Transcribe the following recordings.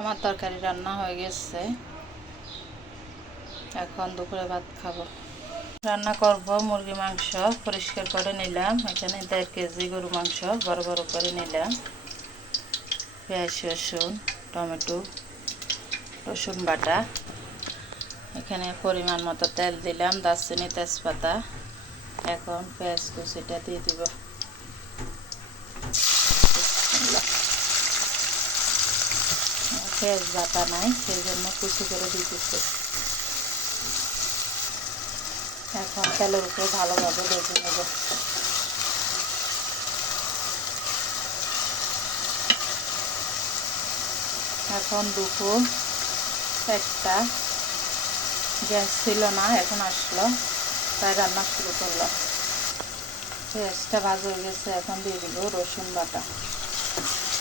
আমার তরকারি রান্না হয়ে গেছে। এখন দুপুরে ভাত খাবো। রান্না করব মুরগি মাংস। পরিষ্কার করে নিলাম। এখানে 1.5 কেজি গরু মাংস বড় বড় করে নিলাম। পেঁয়াজ, রসুন, টমেটো, রসুন বাটা। এখানে পরিমাণ মতো তেল দিলাম, দারচিনি, তেজপাতা। এখন পেঁয়াজ কুচিটা দিয়ে দিব। পেঁয়াজ বাটা নাই, সেই জন্য কুচি করে দিতেছি। এখন তেলের উপরে ভালোভাবে ভেজে নেব। এখন দুপুর 1টা, গ্যাস ছিল না, এখন আসলো, তাই রান্না শুরু করলাম। পেঁয়াজটা ভাজা হয়ে গেছে, এখন দিয়ে দিব রসুন বাটা।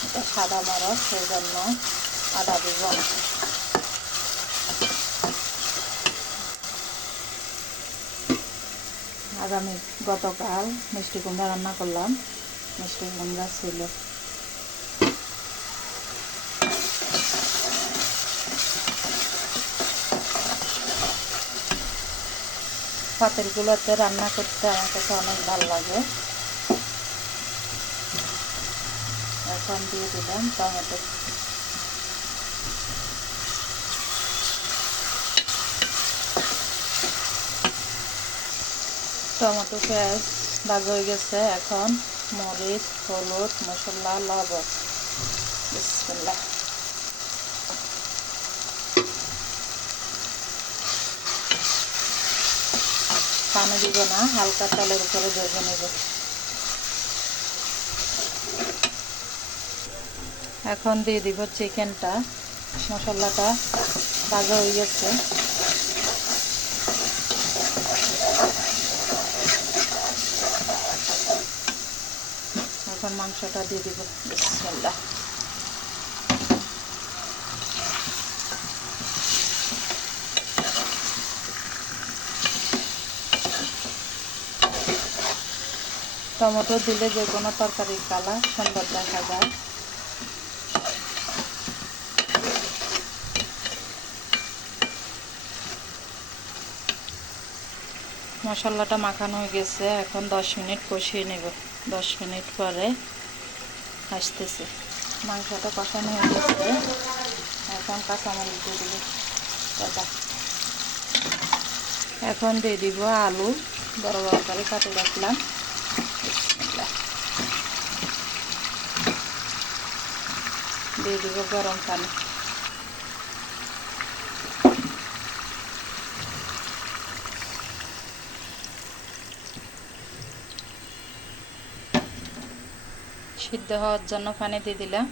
এটা সাদা মরচ, সেই জন্য আদা দিব না। আগামী গতকাল মিষ্টি কুমড়া রান্না করলাম, মিষ্টি কুমড়া ছিল। পাতিলগুলোতে রান্না করতে আমার কাছে অনেক ভালো লাগে। এখন দিয়ে দিলাম টমেটো। টমেটো পেঁয়াজ ভাজা হয়ে গেছে, এখন মরিচ, হলুদ, মশলা, লবণ। বিসমিল্লাহ। পানি দিব না, হালকা তেলের উপরে ভেজে নেব। এখন দিয়ে দিব চিকেনটা। মশলাটা ভাজা হয়ে গেছে। এখন মাংসটা দিয়ে দিব। বিসমিল্লাহ। টমেটো দিলে যে কোনো তরকারির কালার সুন্দর দেখা যায়। মশলাটা মাখানো হয়ে গেছে, এখন 10 মিনিট কষিয়ে নেব। 10 মিনিট পরে আসতেছে। মাংসটা কষানো হয়ে গেছে, এখন কাঁচামরিচ দিয়ে দিব। এখন দিয়ে দিব আলু, বড় বড় করে কাটে রাখলাম। দিয়ে দিব গরম পানি। সিদ্ধ হওয়ার জন্য পানি দিয়ে দিলাম।